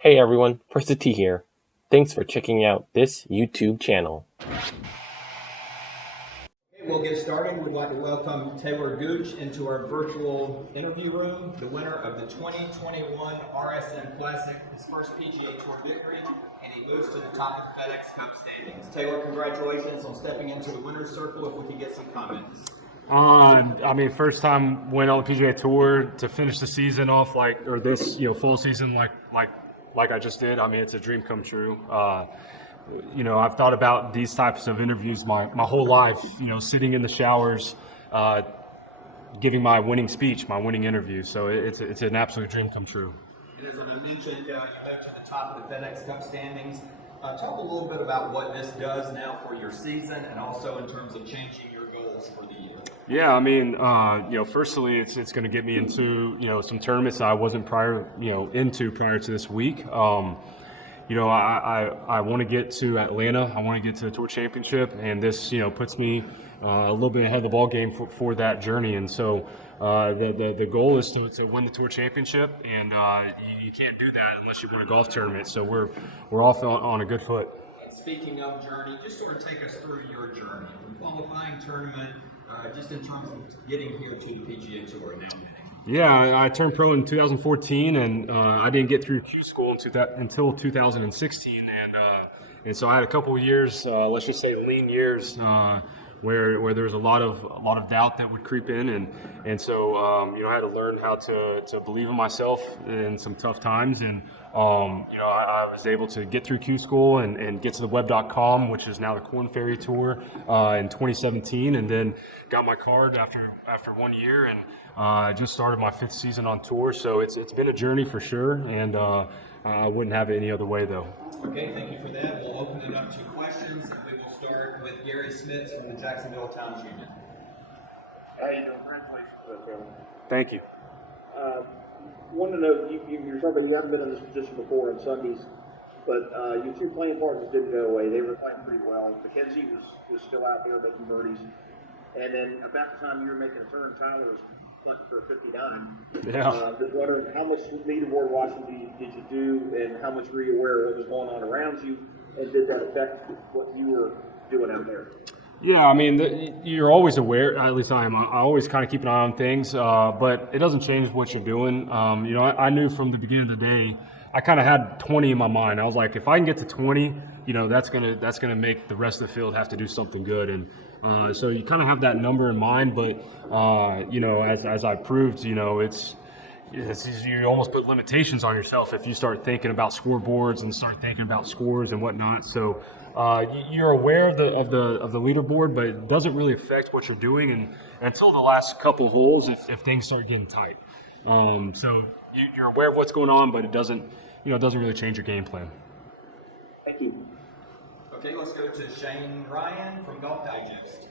Hey everyone, First T here. Thanks for checking out this YouTube channel. We'll get started. We'd like to welcome Talor Gooch into our virtual interview room, the winner of the 2021 RSM Classic, his first PGA Tour victory, and he moves to the top of the FedEx Cup standings. Talor, congratulations on stepping into the winner's circle. If we could get some comments. First time win on the PGA Tour to finish the season off this full season like I just did. I mean, it's a dream come true. I've thought about these types of interviews my whole life. Sitting in the showers, giving my winning speech, my winning interview. So it's an absolute dream come true. And as I mentioned, you moved to the top of the FedEx Cup standings. Talk a little bit about what this does now for your season, and also in terms of changing your goals for the year. Yeah, firstly, it's going to get me into some tournaments I wasn't prior to this week. I want to get to Atlanta. I want to get to the Tour Championship, and this puts me a little bit ahead of the ball game for that journey. And so the goal is to win the Tour Championship, and you can't do that unless you win a golf tournament. So we're off on a good foot. Speaking of journey, just sort of take us through your journey from qualifying tournament, just in terms of getting here to the PGA Tour and now winning. Yeah, I turned pro in 2014, and I didn't get through Q school until 2016, and so I had a couple of years, let's just say lean years, where there was a lot of doubt that would creep in, and so I had to learn how to believe in myself in some tough times, and I was able to get through Q school and get to the web.com, which is now the Korn Ferry Tour, in 2017, and then got my card after 1 year, and just started my 5th season on tour. So it's been a journey for sure, and I wouldn't have it any other way though. Okay, thank you for that. We'll open it up to questions, and we will start with Gary Smith from the Jacksonville Times Union. How you doing? Congratulations for that, Taylor. Thank you. Want to know, you're talking about you haven't been in this position before on Sundays, but your two playing partners didn't go away. They were playing pretty well. Mackenzie was still out there making birdies. And then about the time you were making a turn, Tyler was punting for a 59. Yeah. Just wondering how much leaderboard watching did you do, and how much were you aware of what was going on around you, and did that affect what you were doing out there? Yeah, I mean, you're always aware, at least I am. I always kind of keep an eye on things, but it doesn't change what you're doing. I knew from the beginning of the day, I kind of had 20 in my mind. I was like, if I can get to 20, that's gonna make the rest of the field have to do something good. And so you kind of have that number in mind, but as I proved, you almost put limitations on yourself if you start thinking about scoreboards and start thinking about scores and whatnot. So you're aware of the leaderboard, but it doesn't really affect what you're doing and until the last couple holes if things start getting tight. So you're aware of what's going on, but it doesn't really change your game plan. Thank you. Okay, let's go to Shane Ryan from Golf Digest.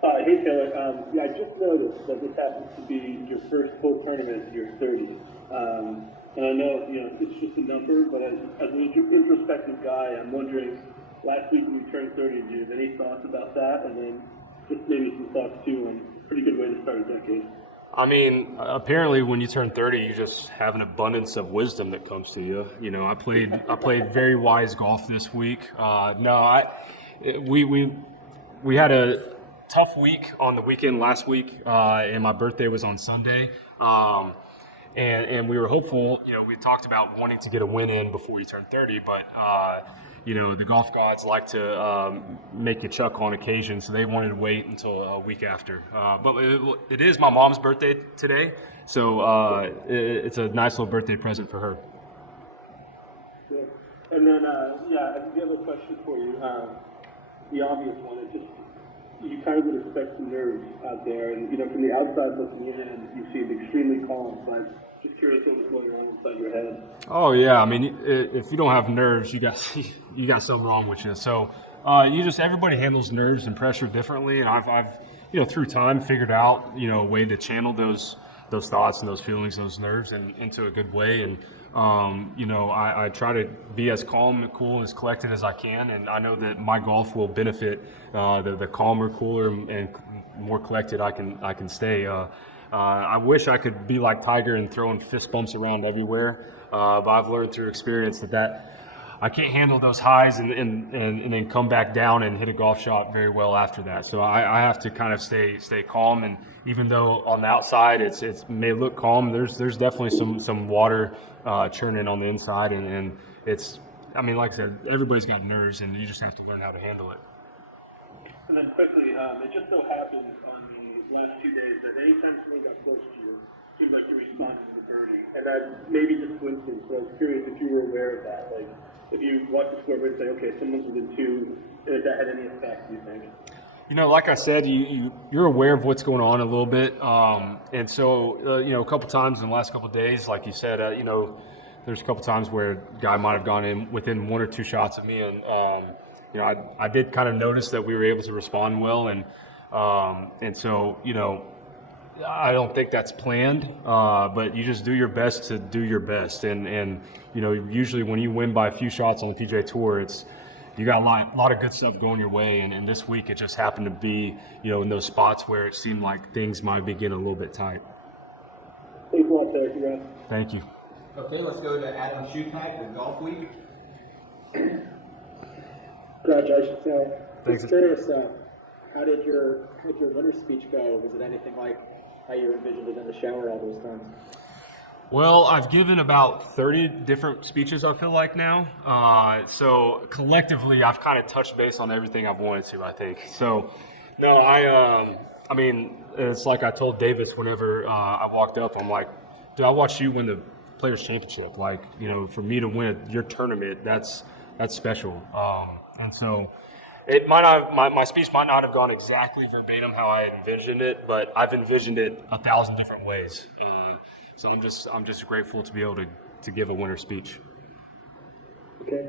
Hey Taylor, I just noticed that this happens to be your first full tournament in your 30s. And I know, it's just a number, but as an introspective guy, I'm wondering, last week when you turned 30, do you have any thoughts about that? And then just maybe some thoughts too on a pretty good way to start a decade. I mean, apparently when you turn 30, you just have an abundance of wisdom that comes to you. I played very wise golf this week. We had a tough week on the weekend last week, and my birthday was on Sunday. And we were hopeful, we talked about wanting to get a win in before you turn 30, but the golf gods like to make you chuck on occasion, so they wanted to wait until a week after. But it is my mom's birthday today, so it's a nice little birthday present for her. Yeah. And then, I think the other question for you, the obvious one, is just, you kind of would expect some nerves out there, and from the outside looking in, you seem extremely calm, but just curious what was going on inside your head. Oh yeah, I mean, if you don't have nerves, you got something wrong with you. So everybody handles nerves and pressure differently, and I've through time figured out a way to channel those thoughts and those feelings, those nerves, and into a good way. And I try to be as calm and cool and as collected as I can, and I know that my golf will benefit the calmer, cooler, and more collected I can stay. I wish I could be like Tiger and throwing fist bumps around everywhere, but I've learned through experience that I can't handle those highs and then come back down and hit a golf shot very well after that. So I have to kind of stay calm. And even though on the outside it may look calm, there's definitely some water churning on the inside, and it's, I mean, like I said, everybody's got nerves, and you just have to learn how to handle it. And then quickly, it just so happened on the last 2 days that anytime someone got close to you, it seemed like you responded to the birdie. And that maybe just coincidence, but I was curious if you were aware of that. Like, if you watch the scoreboard and say, okay, someone's within 2, if that had any effect, do you think? You know, like I said, you're aware of what's going on a little bit. And so, you know, a couple times in the last couple of days, like you said, you know, there's a couple times where a guy might have gone in within 1 or 2 shots of me. And, you know, I did kind of notice that we were able to respond well. And so, you know, I don't think that's planned, but you just do your best to do your best. And you know, usually when you win by a few shots on the PGA Tour, you got a lot of good stuff going your way. And this week it just happened to be, you know, in those spots where it seemed like things might be getting a little bit tight. Thanks a lot, there, congrats. Thank you. Okay, let's go to Adam Schupak with Golf Week. Congratulations, Taylor. Thanks. I'm curious, how did your winter speech go? Was it anything like how you envisioned it in the shower all those times? Well, I've given about 30 different speeches, I feel like now. So collectively, I've kind of touched base on everything I've wanted to, I think. So, no, I mean, it's like I told Davis whenever I walked up, I'm like, dude, I watched you win the Players Championship. Like, you know, for me to win your tournament, that's special. And so it might not, my speech might not have gone exactly verbatim how I had envisioned it, but I've envisioned it 1,000 different ways. So I'm just grateful to be able to give a winter speech. Okay.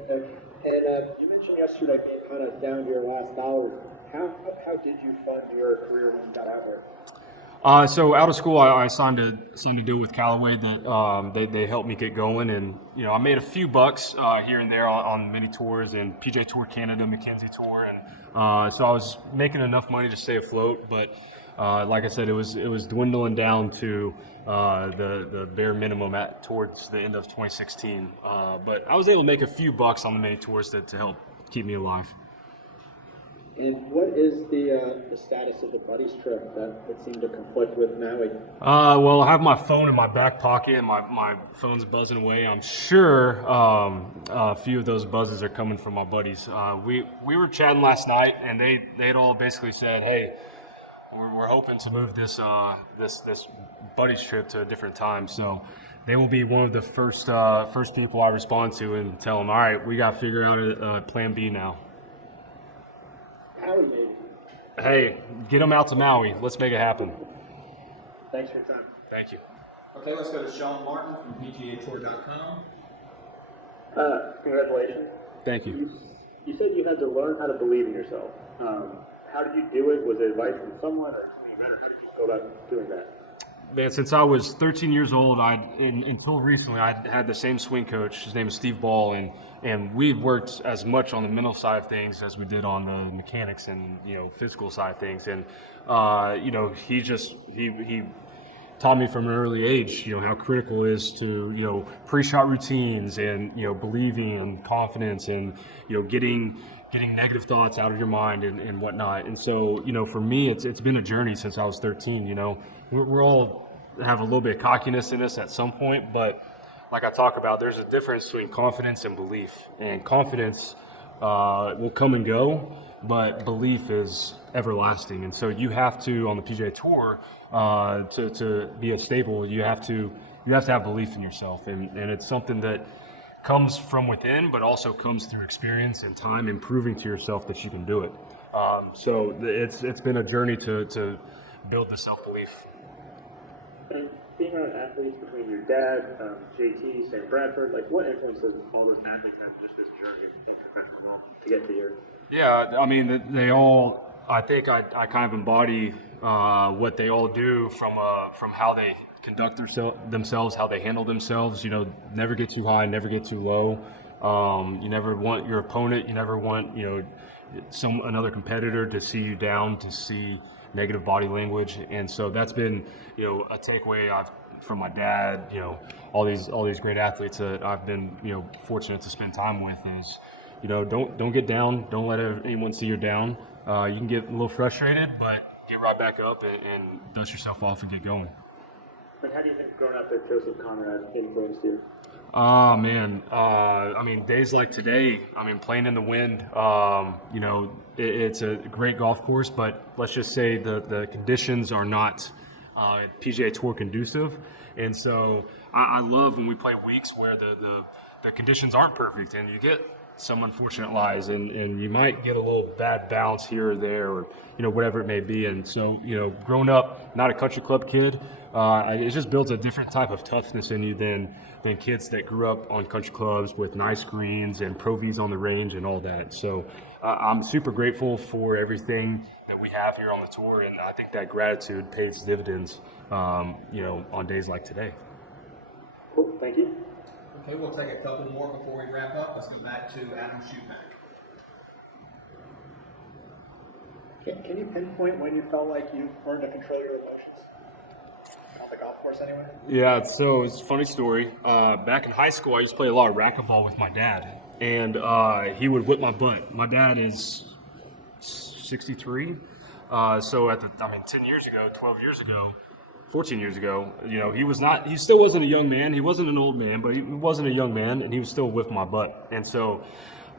And you mentioned yesterday being kind of down to your last dollar. How did you fund your career when you got out there? So out of school, I signed a deal with Callaway that they helped me get going, and you know I made a few bucks here and there on mini tours and PGA Tour Canada, Mackenzie Tour, and so I was making enough money to stay afloat. But like I said, it was dwindling down to the bare minimum towards the end of 2016. But I was able to make a few bucks on the mini tours to help keep me alive. And what is the status of the buddies trip that seemed to conflict with Maui? Well, I have my phone in my back pocket, and my phone's buzzing away. I'm sure a few of those buzzes are coming from my buddies. We were chatting last night, and they'd all basically said, "Hey, we're hoping to move this buddies trip to a different time." So they will be one of the first people I respond to and tell them, "All right, we got to figure out a plan B now." Maui, maybe. Hey, get them out to Maui. Let's make it happen. Thanks for your time. Thank you. Okay, let's go to Sean Martin from PGAtour.com. Congratulations. Thank you. You said you had to learn how to believe in yourself. How did you do it? Was it advice from someone or something better? How did you go about doing that? Man, since I was 13 years old, until recently, I had the same swing coach. His name is Steve Ball, and we worked as much on the mental side of things as we did on the mechanics and physical side of things. And he taught me from an early age, how critical it is to pre-shot routines and believing and confidence and getting negative thoughts out of your mind and whatnot. And so for me, it's been a journey since I was 13. We're all have a little bit of cockiness in us at some point, but like I talk about, there's a difference between confidence and belief. And confidence will come and go, but belief is everlasting. And so you have to, on the PGA Tour, to be stable, you have to have belief in yourself, and it's something that comes from within, but also comes through experience and time and proving to yourself that you can do it. So it's been a journey to build the self-belief. And being around athletes between your dad, JT, St. Bradford, what influence does all those athletes have just this journey of professional golf to get to here? Yeah, I mean, they all, I think I kind of embody what they all do from how they conduct themselves, how they handle themselves. Never get too high, never get too low. You never want your opponent, you never want another competitor to see you down, to see negative body language, and so that's been a takeaway from my dad. All these great athletes that I've been fortunate to spend time with is don't get down, don't let anyone see you're down. You can get a little frustrated, but get right back up and dust yourself off and get going. But how do you think growing up with Joseph Conrad influenced you? Oh, man. I mean, days like today, playing in the wind, it's a great golf course, but let's just say the conditions are not PGA Tour conducive. And so I love when we play weeks where the conditions aren't perfect and you get some unfortunate lies and you might get a little bad bounce here or there or, whatever it may be. And so, growing up, not a country club kid, it just builds a different type of toughness in you than kids that grew up on country clubs with nice greens and Pro Vs on the range and all that. So I'm super grateful for everything that we have here on the tour, and I think that gratitude pays dividends, on days like today. Cool, thank you. Okay, we'll take a couple more before we wrap up. Let's go back to Adam Schumacher. Can you pinpoint when you felt like you learned to control your emotions? On the golf course, anyway? Yeah, so it's a funny story. Back in high school, I used to play a lot of racquetball with my dad, and he would whip my butt. My dad is 63, so 10 years ago, 12 years ago, 14 years ago, he still wasn't a young man. He wasn't an old man, but he wasn't a young man, and he was still whipping my butt. And so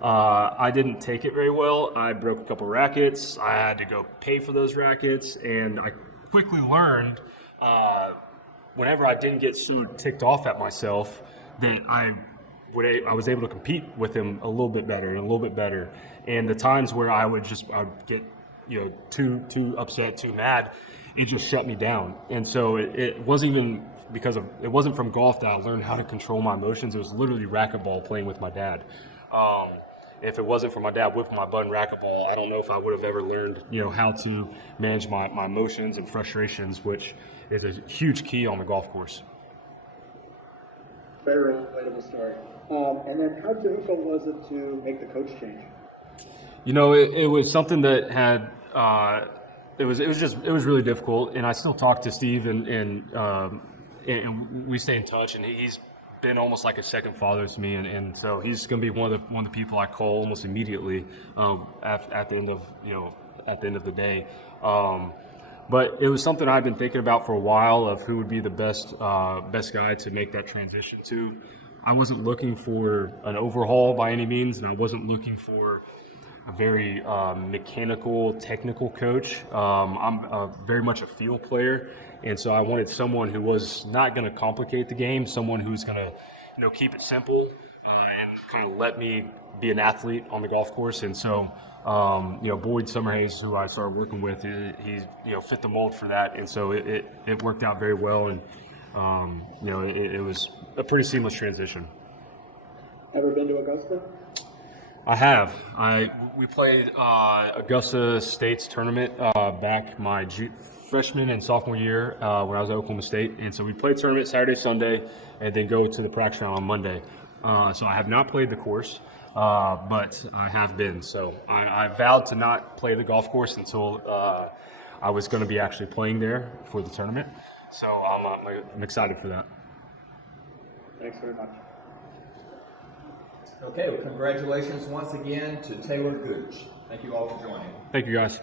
I didn't take it very well. I broke a couple rackets. I had to go pay for those rackets, and I quickly learned whenever I didn't get so ticked off at myself that I was able to compete with him a little bit better and a little bit better. And the times where I would get too upset, too mad, it just shut me down. And so it wasn't even it wasn't from golf that I learned how to control my emotions. It was literally racquetball playing with my dad. If it wasn't for my dad whipping my butt in racquetball, I don't know if I would have ever learned, how to manage my emotions and frustrations, which is a huge key on the golf course. Very relatable story. And then how difficult was it to make the coach change? It was something that had, it was really difficult, and I still talk to Steve and we stay in touch, and he's been almost like a second father to me, and so he's going to be one of the people I call almost immediately at the end of the day. But it was something I've been thinking about for a while of who would be the best guy to make that transition to. I wasn't looking for an overhaul by any means, and I wasn't looking for a very mechanical, technical coach. I'm very much a feel player, and so I wanted someone who was not going to complicate the game, someone who's going to, keep it simple and kind of let me be an athlete on the golf course. And so, Boyd Summerhays, who I started working with, he fit the mold for that, and so it worked out very well, and it was a pretty seamless transition. Ever been to Augusta? I have. We played Augusta State's tournament back my freshman and sophomore year when I was at Oklahoma State, and so we played tournament Saturday, Sunday, and then go to the practice round on Monday. So I have not played the course, but I have been. So I vowed to not play the golf course until I was going to be actually playing there for the tournament. So I'm excited for that. Thanks very much. Okay, well, congratulations once again to Talor Gooch. Thank you all for joining. Thank you, guys.